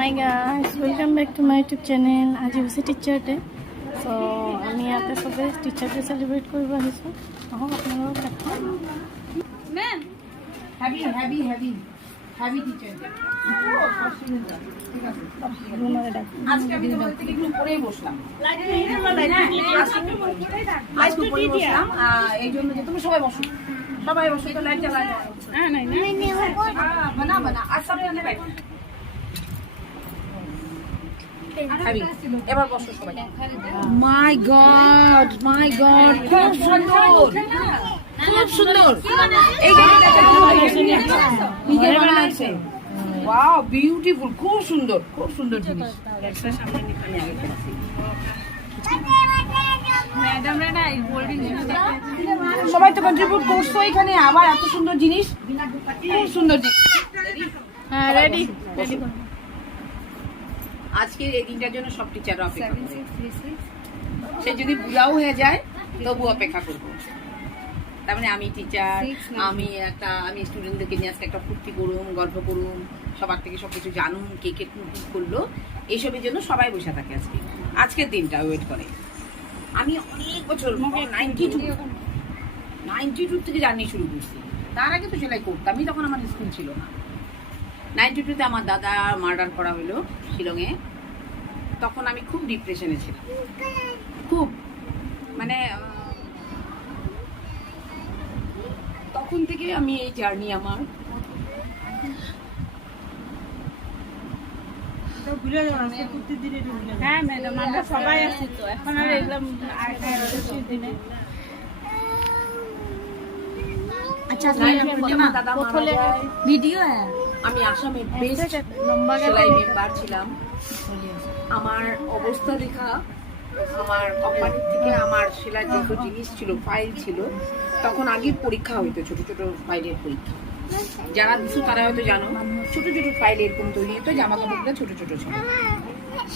Hi guys, welcome back to my YouTube channel. आज हूँ teacher day, सो आम इते सबे टीचर डे सेलिब्रेट करब এবার বসো সবাই। মাই গড খুব সুন্দর, খুব সুন্দর। এই গাড়িটা নিজে বানাইছে। ওয়াও, বিউটিফুল, খুব সুন্দর, খুব সুন্দর জিনিস। সবাই তো কন্ট্রিবিউট করছো এখানে, আবার এত সুন্দর জিনিস, খুব সুন্দর জিনিস। হ্যাঁ, রেডি। আজকের এই দিনটার জন্য সব টিচাররা অপেক্ষা করে। সে যদি বুড়াও হয়ে যায় তবু অপেক্ষা করবো। তার মানে আমি টিচার, আমি স্টুডেন্টদেরকে নিয়ে আজকে একটা ফুর্তি করুম, গল্প করুম, সবার থেকে সবকিছু জানুম, কে কে করলো, এইসবের জন্য সবাই বসে থাকে আজকের দিনটা ওয়েট করে। আমি অনেক বছর 92 থেকে জার্নি শুরু করছি। তার আগে তো সেলাই করতামই, তখন আমার স্কুল ছিল না। 92-তে আমার দাদা মার্ডার করা হলো শিলংয়ে। তখন আমি খুব ডিপ্রেশনে ছিলাম, খুব মানে তখন থেকে আমি এই জার্নি আমার। হ্যাঁ ম্যাডাম, আমরা সবাই আছি তো এখন। আর এলাম দিনে। আচ্ছা, ভিডিও আমি আসামের বেস্ট সেলাই মেম্বার ছিলাম। আমার অবস্থা দেখা আমার কোম্পানির থেকে আমার সেলাই যত জিনিস ছিল, ফাইল ছিল, তখন আগে পরীক্ষা হইতো, ছোট ছোট ফাইলের পরীক্ষা। যারা দিছো তারা হয়তো জানো, ছোট ছোট ফাইল এরকম তৈরি হতো, জামা কাপড়গুলো ছোট ছোট ছিল।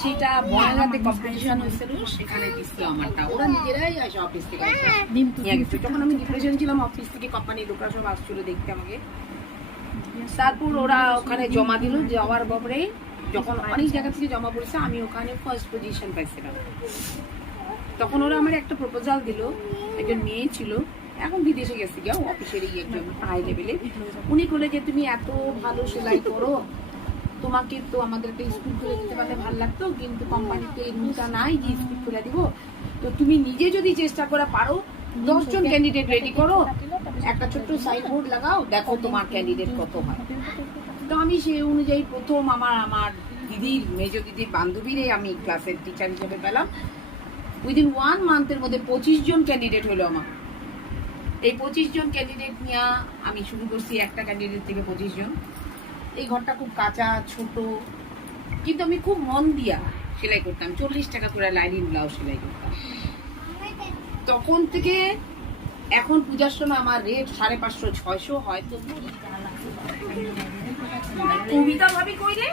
সেটা বয়ানাতে কম্পিটিশন হয়েছিল, সেখানে দিছিল আমারটা। ওরা নিজেরাই আসে অফিস থেকে নিয়ে গেছে। যখন আমি ডিপ্রেশন ছিলাম, অফিস থেকে কোম্পানির লোকরা সব আসছিল দেখতে আমাকে। তারপর ওরা ওখানে জমা দিল, যাওয়ার ব্যাপারে যখন অনেক জায়গা থেকে জমা পড়েছে, আমি ওখানে ফার্স্ট পজিশন পাইছিলাম। তখন ওরা আমার একটা প্রপোজাল দিল। একজন মেয়ে ছিল, এখন বিদেশে গেছে গিয়া, অফিসেরই একজন হাই লেভেলে। উনি বলে যে তুমি এত ভালো সেলাই করো, তোমাকে তো আমাদের একটা স্কুল খুলে দিতে পারলে ভালো লাগতো, কিন্তু কোম্পানির তো এই রুলটা নাই যে স্কুল খুলে দিব। তো তুমি নিজে যদি চেষ্টা করে পারো, 10 জন ক্যান্ডিডেট রেডি করো, একটা ছোট্ট সাইনবোর্ড লাগাও, দেখো তোমার ক্যান্ডিডেট কত হয়। তো আমি সেই অনুযায়ী প্রথম আমার দিদির, মেজো দিদির বান্ধবীরে আমি ক্লাসের টিচার হিসেবে পেলাম। উইদিন 1 মান্থের মধ্যে 25 জন ক্যান্ডিডেট হলো আমার। এই 25 জন ক্যান্ডিডেট নিয়ে আমি শুরু করছি, একটা ক্যান্ডিডেট থেকে 25 জন। এই ঘরটা খুব কাঁচা, ছোট, কিন্তু আমি খুব মন দিয়া সেলাই করতাম। 40 টাকা করে লাইনিং ব্লাউজ সেলাই করতাম। তখন থেকে এখন পূজার সময় আমার রেট 550-600 হয়তো। কবিতা ভাবি কইলে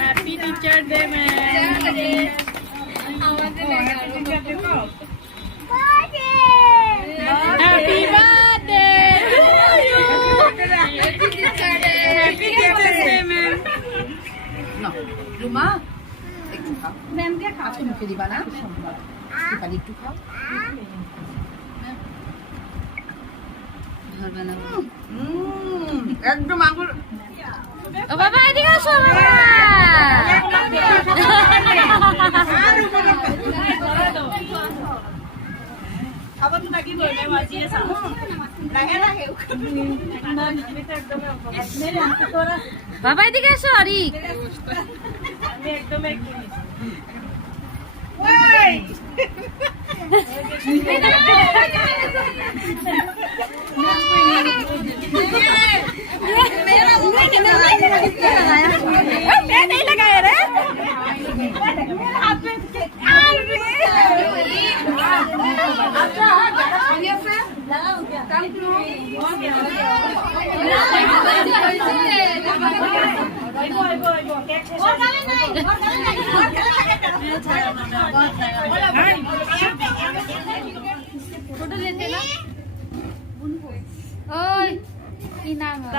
happy teacher day ma'am. Happy birthday to you. Happy teacher day ma'am. না রুমা, একটু খাও ম্যাম, দিয়ে কাছে মুখে দিবা না, একটু খাও। একদম আঙুল। ও বাবা, এদিকে আসো বাবা। খাবার তো নাকি বলবে মাজিয়ে সামনে লাগে লাগে না, নিচে একদম মেরে হাতে তোরা। বাবা এদিকে আসো। আরে আমি একদম এক জিনিস। ওই मेरा मुंह नहीं लगाया रे। अच्छा फोटो लेते ना ओए की नाम है